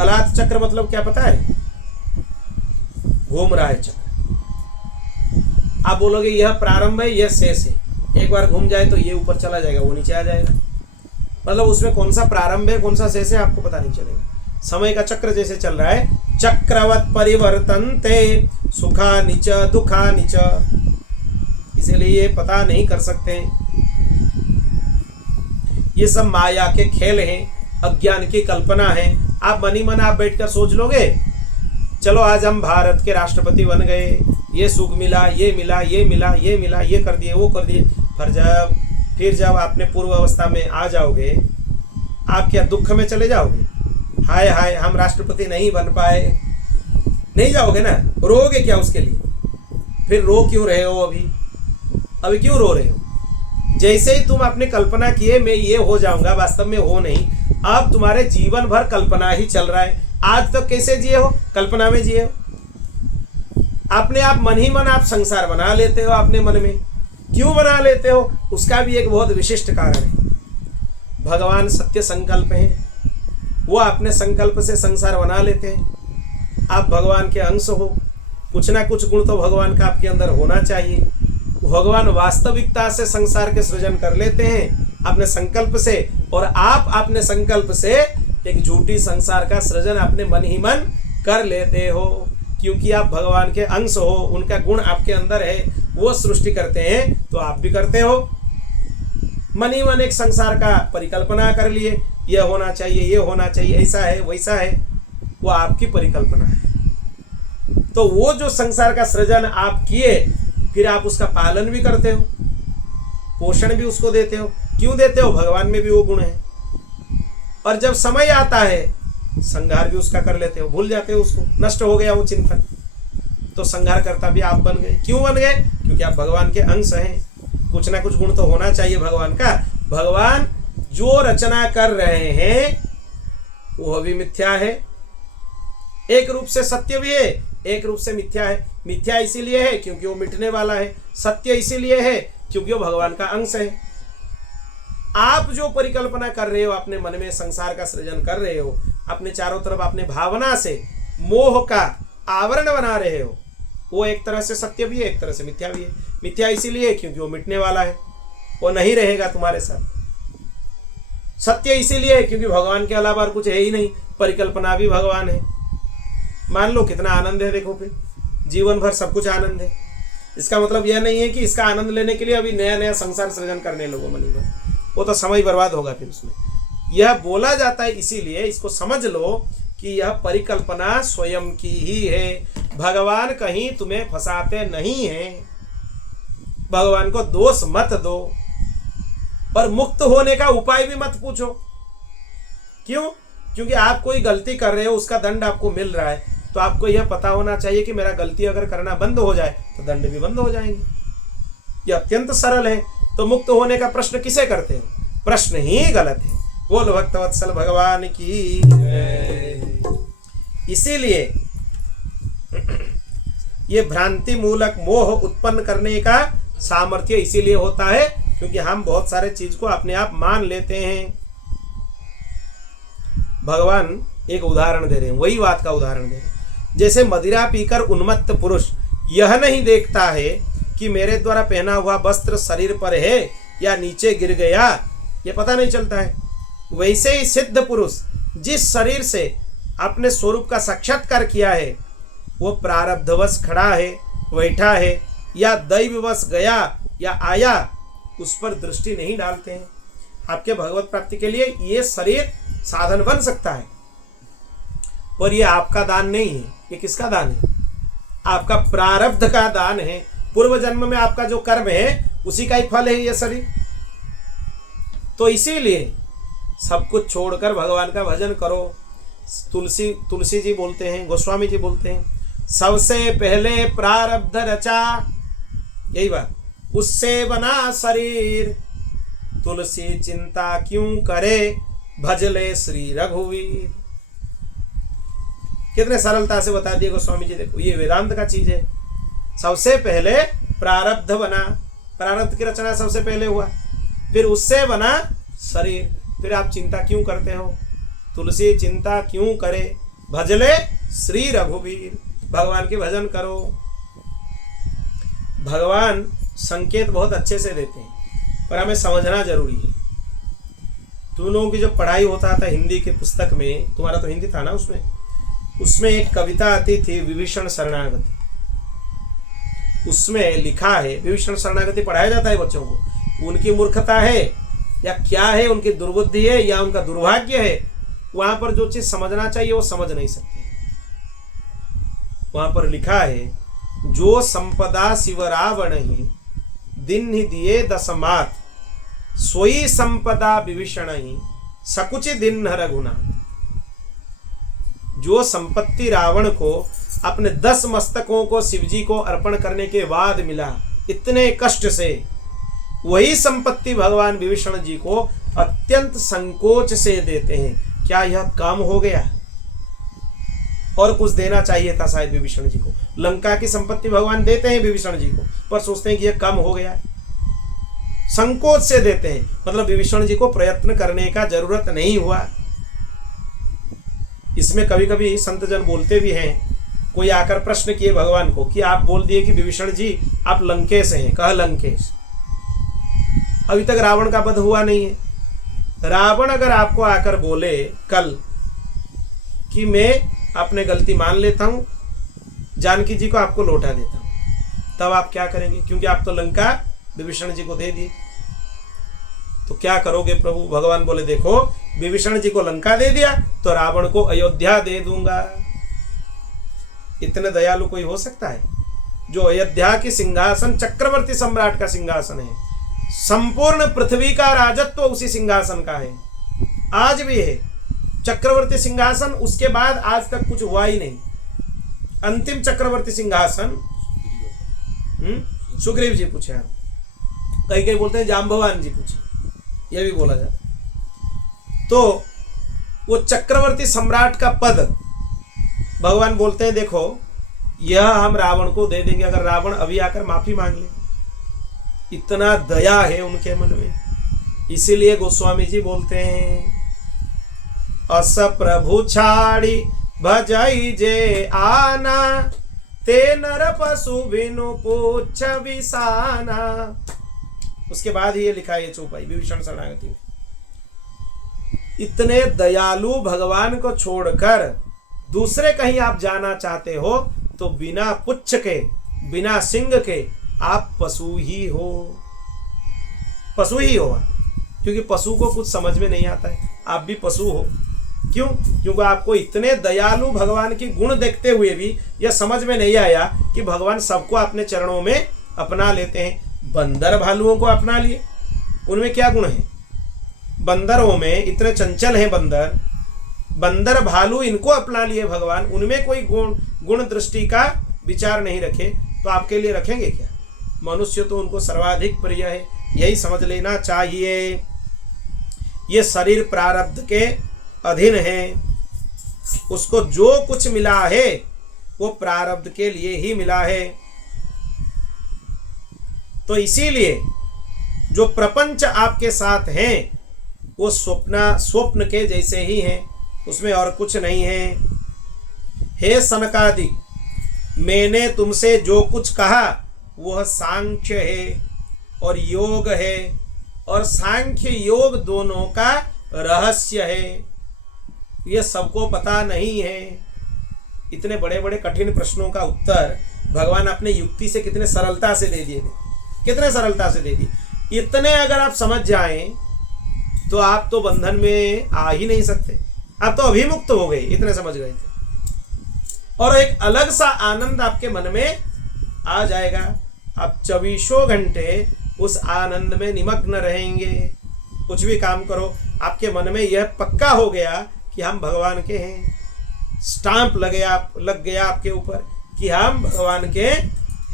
अलात चक्र मतलब क्या पता है? घूम रहा है चक्र। आप बोलोगे यह प्रारंभ है, यह शेष है, एक बार घूम जाए तो ये ऊपर चला जाएगा, वो नीचे आ जाएगा। मतलब उसमें कौन सा प्रारंभ है, कौन सा शेष है, आपको पता नहीं चलेगा। समय का चक्र जैसे चल रहा है, चक्रवत परिवर्तन्ते सुखा नीच दुखा नीच, इसीलिए ये पता नहीं कर सकते। ये सब माया के खेल हैं, अज्ञान की कल्पना है। आप मनी मन आप बैठकर सोच लोगे, चलो आज हम भारत के राष्ट्रपति बन गए, ये सुख मिला, ये मिला, ये मिला, ये मिला, ये कर दिए, वो कर दिए। फिर जब आपने पूर्व अवस्था में आ जाओगे, आप क्या दुख में चले जाओगे? हाय हाय हम राष्ट्रपति नहीं बन पाए, नहीं जाओगे ना, रोओगे क्या उसके लिए? फिर रो क्यों रहे हो? अभी क्यों रो रहे हो? जैसे ही तुम अपनी कल्पना किए मैं ये हो जाऊंगा, वास्तव में हो नहीं, अब तुम्हारे जीवन भर कल्पना ही चल रहा है। आज तक तो कैसे जिए हो? कल्पना में जिए हो। अपने आप मन ही मन आप संसार बना लेते हो अपने मन में। क्यों बना लेते हो? उसका भी एक बहुत विशिष्ट कारण है। भगवान सत्य संकल्प है, वो अपने संकल्प से संसार बना लेते हैं। आप भगवान के अंश हो, कुछ ना कुछ गुण तो भगवान का आपके अंदर होना चाहिए। भगवान वास्तविकता से संसार के सृजन कर लेते हैं अपने संकल्प से, और आप अपने संकल्प से एक झूठी संसार का सृजन अपने मन ही मन कर लेते हो। क्योंकि आप भगवान के अंश हो, उनका गुण आपके अंदर है, वो सृष्टि करते हैं तो आप भी करते हो। मन ही मन एक संसार का परिकल्पना कर लिए, यह होना चाहिए, ये होना चाहिए, ऐसा है वैसा है, वो आपकी परिकल्पना है। तो वो जो संसार का सृजन आप किए, फिर आप उसका पालन भी करते हो, पोषण भी उसको देते हो। क्यों देते हो? भगवान में भी वो गुण है। और जब समय आता है, संहार भी उसका कर लेते हो, भूल जाते हो उसको, नष्ट हो गया वो चिंतन। तो संहारकर्ता भी आप बन गए। क्यों बन गए? क्योंकि आप भगवान के अंश हैं। कुछ ना कुछ गुण तो होना चाहिए भगवान का। भगवान जो रचना कर रहे हैं वो भी मिथ्या है, एक रूप से सत्य भी है, एक रूप से मिथ्या है। मिथ्या इसीलिए है क्योंकि वो मिटने वाला है, सत्य इसीलिए है क्योंकि वो भगवान का अंश है। आप जो परिकल्पना कर रहे हो, अपने मन में संसार का सृजन कर रहे हो, अपने चारों तरफ अपने भावना से मोह का आवरण बना रहे हो, वो एक तरह से सत्य भी है, एक तरह से मिथ्या भी है। मिथ्या इसीलिए क्योंकि वो मिटने वाला है, वो नहीं रहेगा तुम्हारे साथ। सत्य इसीलिए है क्योंकि भगवान के अलावा और कुछ है ही नहीं, परिकल्पना भी भगवान है। मान लो कितना आनंद है, देखो फिर जीवन भर सब कुछ आनंद है। इसका मतलब यह नहीं है कि इसका आनंद लेने के लिए अभी नया नया संसार सृजन करने लोगों मनी में, वो तो समय बर्बाद होगा फिर उसमें। यह बोला जाता है इसीलिए, इसको समझ लो कि यह परिकल्पना स्वयं की ही है। भगवान कहीं तुम्हें फंसाते नहीं हैं। भगवान को दोष मत दो, पर मुक्त होने का उपाय भी मत पूछो। क्यों? क्योंकि आप कोई गलती कर रहे हो, उसका दंड आपको मिल रहा है, तो आपको यह पता होना चाहिए कि मेरा गलती अगर करना बंद हो जाए तो दंड भी बंद हो जाएंगे। यह अत्यंत सरल है। तो मुक्त होने का प्रश्न किसे करते हो? प्रश्न ही गलत है। बोल भक्तवत्सल भगवान की। इसीलिए ये भ्रांति मूलक मोह उत्पन्न करने का सामर्थ्य इसीलिए होता है क्योंकि हम बहुत सारे चीज को अपने आप मान लेते हैं। भगवान एक उदाहरण दे रहे हैं, वही बात का उदाहरण दे रहे हैं। जैसे मदिरा पीकर उन्मत्त पुरुष यह नहीं देखता है कि मेरे द्वारा पहना हुआ वस्त्र शरीर पर है या नीचे गिर गया, ये पता नहीं चलता है। वैसे ही सिद्ध पुरुष जिस शरीर से अपने स्वरूप का साक्षात्कार किया है वो प्रारब्धवश खड़ा है, बैठा है, या दैववश गया या आया, उस पर दृष्टि नहीं डालते हैं। आपके भगवत प्राप्ति के लिए ये शरीर साधन बन सकता है, पर ये आपका दान नहीं है। ये किसका दान है? आपका प्रारब्ध का दान है। पूर्व जन्म में आपका जो कर्म है उसी का ही फल है ये शरीर। तो इसीलिए सब कुछ छोड़कर भगवान का भजन करो। तुलसी जी बोलते हैं, गोस्वामी जी बोलते हैं, सबसे पहले प्रारब्ध रचा, यही बात, उससे बना शरीर, तुलसी चिंता क्यों करे, भजले श्री रघुवीर। कितने सरलता से बता दिए गोस्वामी जी। देखो ये वेदांत का चीज है। सबसे पहले प्रारब्ध बना, प्रारब्ध की रचना सबसे पहले हुआ, फिर उससे बना शरीर, फिर आप चिंता क्यों करते हो? तुलसी चिंता क्यों करे, भजले श्री रघुवीर, भगवान के भजन करो। भगवान संकेत बहुत अच्छे से देते हैं, पर हमें समझना जरूरी है। तुम लोगों की जो पढ़ाई होता था हिंदी के पुस्तक में, तुम्हारा तो हिंदी था ना, उसमें एक कविता आती थी विभीषण शरणागति। उसमें लिखा है, विभीषण शरणागति पढ़ाया जाता है बच्चों को, उनकी मूर्खता है या क्या है, उनकी दुर्बुद्धि है या उनका दुर्भाग्य है, वहां पर जो चीज समझना चाहिए वो समझ नहीं सकते। वहां पर लिखा है, जो संपदा शिव रावण ही दिन ही दिए दसमात, सोई संपदा विभीषण ही सकुच दिन रघुनाथ। जो संपत्ति रावण को अपने 10 मस्तकों को शिवजी को अर्पण करने के बाद मिला इतने कष्ट से, वही संपत्ति भगवान विभीषण जी को अत्यंत संकोच से देते हैं। क्या यह काम हो गया? और कुछ देना चाहिए था शायद विभीषण जी को। लंका की संपत्ति भगवान देते हैं विभीषण जी को, पर सोचते हैं कि यह कम हो गया, संकोच से देते हैं। मतलब विभीषण जी को प्रयत्न करने का जरूरत नहीं हुआ। इसमें कभी कभी संत जन बोलते भी हैं, कोई आकर प्रश्न किए भगवान को कि आप बोल दिए कि विभीषण जी आप लंकेश हैं, कह लंकेश, अभी तक रावण का वध हुआ नहीं है। रावण अगर आपको आकर बोले कल कि मैं अपने गलती मान लेता हूं, जानकी जी को आपको लौटा देता हूं, तब आप क्या करेंगे? क्योंकि आप तो लंका विभीषण जी को दे दिए, तो क्या करोगे प्रभु? भगवान बोले देखो, विभीषण जी को लंका दे दिया तो रावण को अयोध्या दे दूंगा। इतने दयालु कोई हो सकता है? जो अयोध्या की सिंहासन चक्रवर्ती सम्राट का सिंहासन है, संपूर्ण पृथ्वी का राजत्व उसी सिंहासन का है, आज भी है चक्रवर्ती सिंहासन। उसके बाद आज तक कुछ हुआ ही नहीं। अंतिम चक्रवर्ती सिंहासन सुग्रीव जी पूछे हैं, कई कई बोलते हैं जाम्बवान जी पूछे, यह भी बोला जाता है। तो वो चक्रवर्ती सम्राट का पद भगवान बोलते हैं देखो यह हम रावण को दे देंगे अगर रावण अभी आकर माफी मांग ले। इतना दया है उनके मन में। इसीलिए गोस्वामी जी बोलते हैं अस प्रभु छाड़ी भजई जे आना ते नर पशु बिनु पूछ विसाना। उसके बाद ही ये लिखा है चौपाई विभीषण शरणागति में। इतने दयालु भगवान को छोड़कर दूसरे कहीं आप जाना चाहते हो तो बिना पुच्छ के बिना सिंह के आप पशु ही हो, पशु ही हो। क्योंकि पशु को कुछ समझ में नहीं आता है, आप भी पशु हो। क्यों? क्योंकि आपको इतने दयालु भगवान की गुण देखते हुए भी यह समझ में नहीं आया कि भगवान सबको अपने चरणों में अपना लेते हैं। बंदर भालुओं को अपना लिए, उनमें क्या गुण है? बंदरों में इतने चंचल हैं बंदर भालू, इनको अपना लिए भगवान, उनमें कोई गुण दृष्टि का विचार नहीं रखे तो आपके लिए रखेंगे क्या? मनुष्य तो उनको सर्वाधिक प्रिय है, यही समझ लेना चाहिए। ये शरीर प्रारब्ध के अधीन है, उसको जो कुछ मिला है वो प्रारब्ध के लिए ही मिला है। तो इसीलिए जो प्रपंच आपके साथ हैं वो स्वप्न के जैसे ही हैं, उसमें और कुछ नहीं है। हे सनकादि, मैंने तुमसे जो कुछ कहा वह सांख्य है और योग है, और सांख्य योग दोनों का रहस्य है। यह सबको पता नहीं है। इतने बड़े बड़े कठिन प्रश्नों का उत्तर भगवान अपने युक्ति से कितने सरलता से दे दिए, कितने सरलता से दे दिए। इतने अगर आप समझ जाएं तो आप तो बंधन में आ ही नहीं सकते, आप तो अभिमुक्त हो गए, इतने समझ गए थे। और एक अलग सा आनंद आपके मन में आ जाएगा। आप 24 घंटे उस आनंद में निमग्न रहेंगे। कुछ भी काम करो, आपके मन में यह पक्का हो गया कि हम भगवान के हैं। स्टाम्प लग गया आपके ऊपर कि हम भगवान के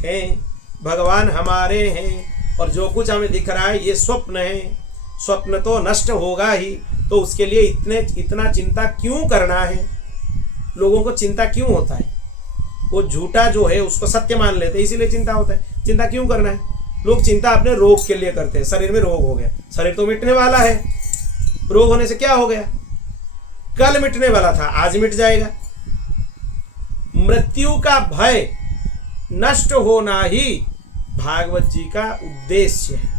हैं, भगवान हमारे हैं। और जो कुछ हमें दिख रहा है ये स्वप्न है, स्वप्न तो नष्ट होगा ही, तो उसके लिए इतना चिंता क्यों करना है? लोगों को चिंता क्यों होता है? वो झूठा जो है उसको सत्य मान लेते हैं, इसीलिए चिंता होता है। चिंता क्यों करना है? लोग चिंता अपने रोग के लिए करते हैं। शरीर में रोग हो गया, शरीर तो मिटने वाला है, रोग होने से क्या हो गया? कल मिटने वाला था, आज मिट जाएगा। मृत्यु का भय नष्ट होना ही भागवत जी का उद्देश्य है।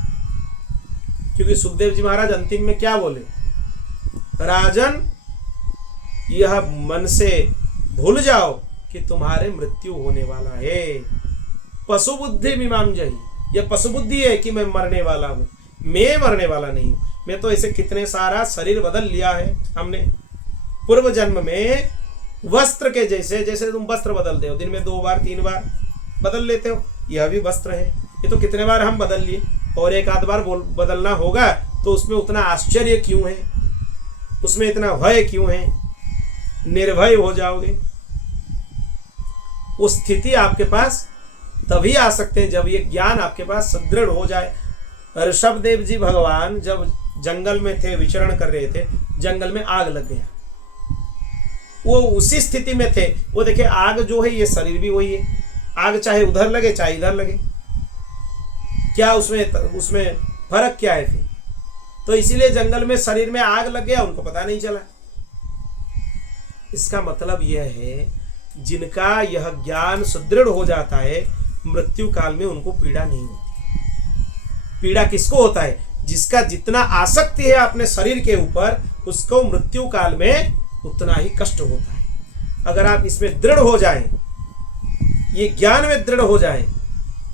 क्योंकि सुखदेव जी महाराज अंतिम में क्या बोले? राजन, यह मन से भूल जाओ कि तुम्हारे मृत्यु होने वाला है। पशु बुद्धि मीमांसहि, यह पशु बुद्धि है कि मैं मरने वाला हूं। मैं मरने वाला नहीं हूं, मैं तो ऐसे कितने सारा शरीर बदल लिया है हमने। पूर्व जन्म में वस्त्र के जैसे, जैसे तुम वस्त्र बदलते हो, दिन में 2 बार 3 बार बदल लेते हो, यह भी वस्त्र है। ये तो कितने बार हम बदल लिए, और एक आध बार बदलना होगा तो उसमें उतना आश्चर्य क्यों है, उसमें इतना भय क्यों है? निर्भय हो जाओगे। वो स्थिति आपके पास तभी आ सकते हैं जब ये ज्ञान आपके पास सुदृढ़ हो जाए। ऋषभदेव जी भगवान जब जंगल में थे, विचरण कर रहे थे, जंगल में आग लग गया, वो उसी स्थिति में थे। वो देखिए आग जो है ये शरीर भी वही है, आग चाहे उधर लगे चाहे इधर लगे, क्या उसमें फर्क क्या है फिर? तो इसीलिए जंगल में शरीर में आग लग गया, उनको पता नहीं चला। इसका मतलब यह है जिनका यह ज्ञान सुदृढ़ हो जाता है, मृत्यु काल में उनको पीड़ा नहीं होती। पीड़ा किसको होता है? जिसका जितना आसक्ति है अपने शरीर के ऊपर, उसको मृत्यु काल में उतना ही कष्ट होता है। अगर आप इसमें दृढ़ हो जाएं, ये ज्ञान में दृढ़ हो जाएं,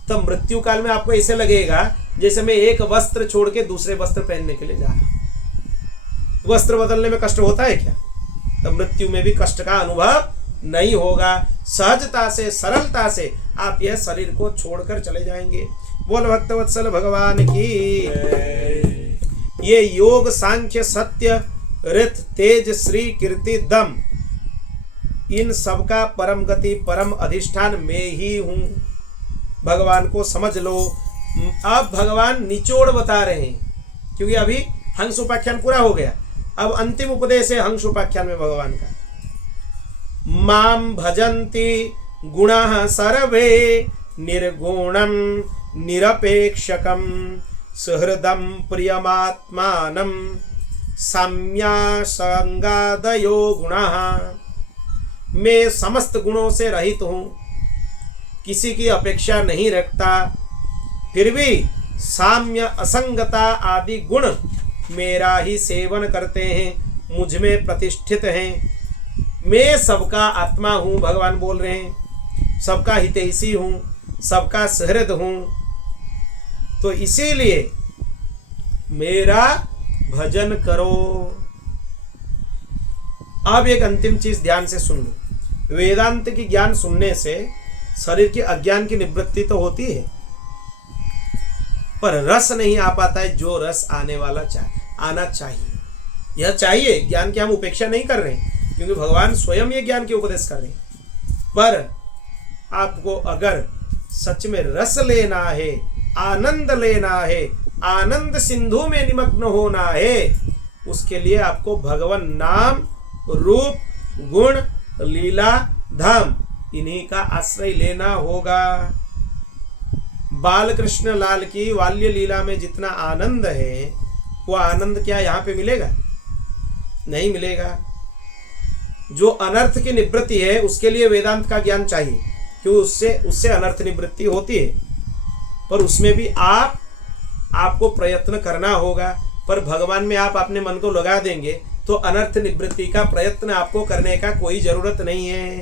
तब मृत्यु काल में आपको ऐसे लगेगा जैसे मैं एक वस्त्र छोड़ के दूसरे वस्त्र पहनने के लिए जा रहा हूं। वस्त्र बदलने में कष्ट होता है क्या? तब मृत्यु में भी कष्ट का अनुभव नहीं होगा। सहजता से, सरलता से आप यह शरीर को छोड़कर चले जाएंगे। बोल भक्तवत्सल भगवान की। ये योग, सांख्य, सत्य, ऋत, तेज, श्री, कीर्ति, दम, इन सबका परम गति परम अधिष्ठान मैं ही हूं। भगवान को समझ लो। अब भगवान निचोड़ बता रहे हैं, क्योंकि अभी हंस उपाख्यान पूरा हो गया। अब अंतिम उपदेश है हंस उपाख्यान में भगवान का। माम भजन्ति गुणाः सर्वे निर्गुणं निरपेक्षकं सुहृदं प्रियमात्मानं साम्यासंगादयो गुणाः। मैं समस्त गुणों से रहित हूँ, किसी की अपेक्षा नहीं रखता, फिर भी साम्य असंगता आदि गुण मेरा ही सेवन करते हैं, मुझ में प्रतिष्ठित हैं। मैं सबका आत्मा हूँ, भगवान बोल रहे हैं, सबका हितैषी हूँ, सबका सुहृद हूँ। तो इसीलिए मेरा भजन करो। अब एक अंतिम चीज ध्यान से सुन लो। वेदांत की ज्ञान सुनने से शरीर के अज्ञान की निवृत्ति तो होती है, पर रस नहीं आ पाता है जो रस आने वाला आना चाहिए। यह चाहिए, ज्ञान की हम उपेक्षा नहीं कर रहे हैं, क्योंकि भगवान स्वयं ये ज्ञान के उपदेश कर रहे हैं। पर आपको अगर सच में रस लेना है, आनंद लेना है, आनंद सिंधु में निमग्न होना है, उसके लिए आपको भगवान नाम, रूप, गुण, लीला, धाम, इन्हीं का आश्रय लेना होगा। बाल कृष्ण लाल की बाल्य लीला में जितना आनंद है, वो आनंद क्या यहाँ पे मिलेगा? नहीं मिलेगा। जो अनर्थ की निवृत्ति है उसके लिए वेदांत का ज्ञान चाहिए, क्यों? उससे अनर्थ निवृत्ति होती है, पर उसमें भी आपको प्रयत्न करना होगा। पर भगवान में आप अपने मन को लगा देंगे तो अनर्थ निवृत्ति का प्रयत्न आपको करने का कोई जरूरत नहीं है,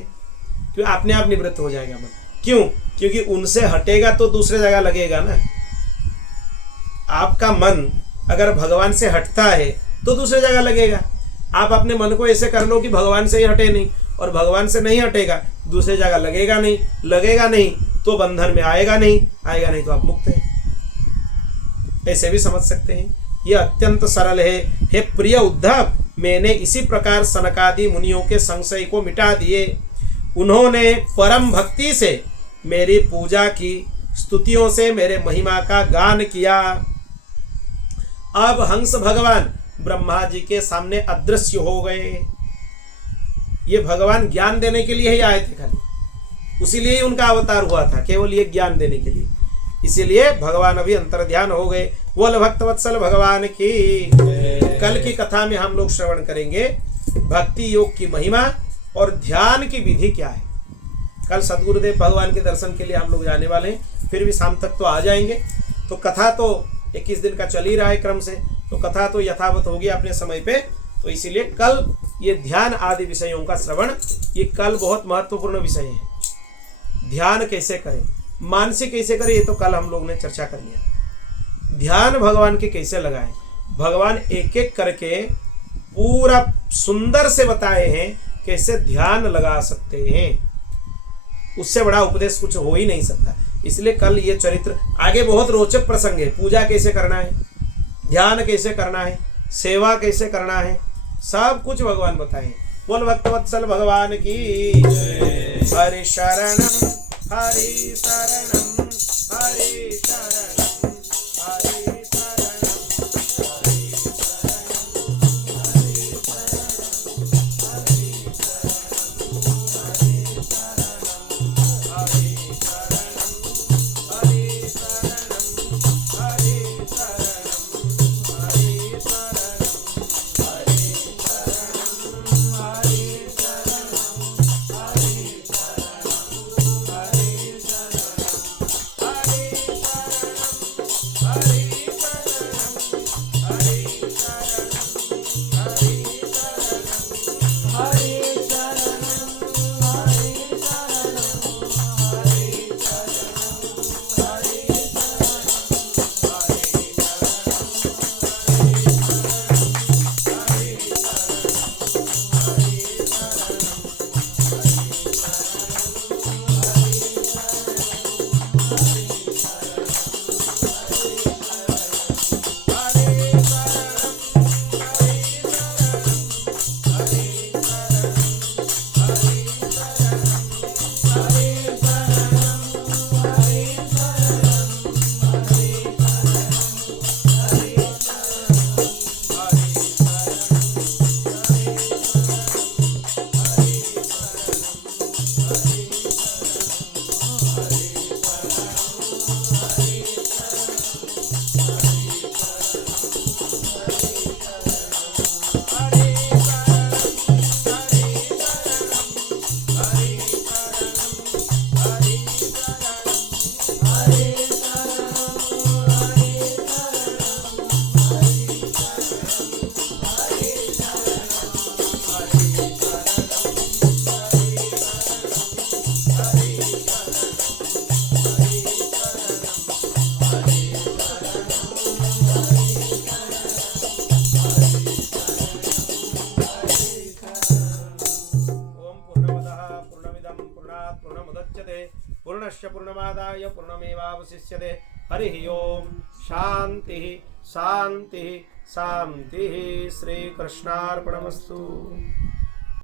क्यों? अपने आप निवृत्त हो जाएगा मन। क्यों? क्योंकि उनसे हटेगा तो दूसरे जगह लगेगा ना। आपका मन अगर भगवान से हटता है तो दूसरे जगह लगेगा। आप अपने मन को ऐसे कर लो कि भगवान से ही हटे नहीं, और भगवान से नहीं हटेगा, दूसरे जगह लगेगा नहीं, लगेगा नहीं तो बंधन में आएगा नहीं, आएगा नहीं तो आप मुक्त हैं। ऐसे भी समझ सकते हैं। यह अत्यंत सरल है। हे प्रिय उद्धव, मैंने इसी प्रकार सनकादि मुनियों के संशय को मिटा दिए। उन्होंने परम भक्ति से मेरी पूजा की, स्तुतियों से मेरे महिमा का गान किया। अब हंस भगवान ब्रह्मा जी के सामने अदृश्य हो गए। ये भगवान ज्ञान देने के लिए ही आए थे खाली, उसीलिए ही उनका अवतार हुआ था, केवल ये ज्ञान देने के लिए। इसीलिए भगवान अभी अंतर्ध्यान हो गए। बोल भक्तवत्सल भगवान की। कल की कथा में हम लोग श्रवण करेंगे भक्ति योग की महिमा और ध्यान की विधि क्या है। कल सदगुरुदेव भगवान के दर्शन के लिए हम लोग जाने वाले हैं, फिर भी शाम तक तो आ जाएंगे। तो कथा तो 21 दिन का चल ही रहा है क्रम से, तो कथा तो यथावत होगी अपने समय पे। तो इसीलिए कल ये ध्यान आदि विषयों का श्रवण, ये कल बहुत महत्वपूर्ण विषय है। ध्यान कैसे करें, मानसिक कैसे करें, ये तो कल हम लोग ने चर्चा कर लिया। ध्यान भगवान के कैसे लगाएं, भगवान एक एक करके पूरा सुंदर से बताए हैं कैसे ध्यान लगा सकते हैं। उससे बड़ा उपदेश कुछ हो ही नहीं सकता। इसलिए कल ये चरित्र, आगे बहुत रोचक प्रसंग है। पूजा कैसे करना है, ध्यान कैसे करना है, सेवा कैसे करना है, सब कुछ भगवान बताए। बोल भक्तवत्सल भगवान की। हरि शरणम हरि शरणम हरि शरणम हरि पूर्णात् पूर्णमुदच्यते पूर्णस्य पूर्णमादाय पूर्णमेवावशिष्यते हरिः ओम शांति शांति शांति। श्री कृष्णार्पणमस्तु।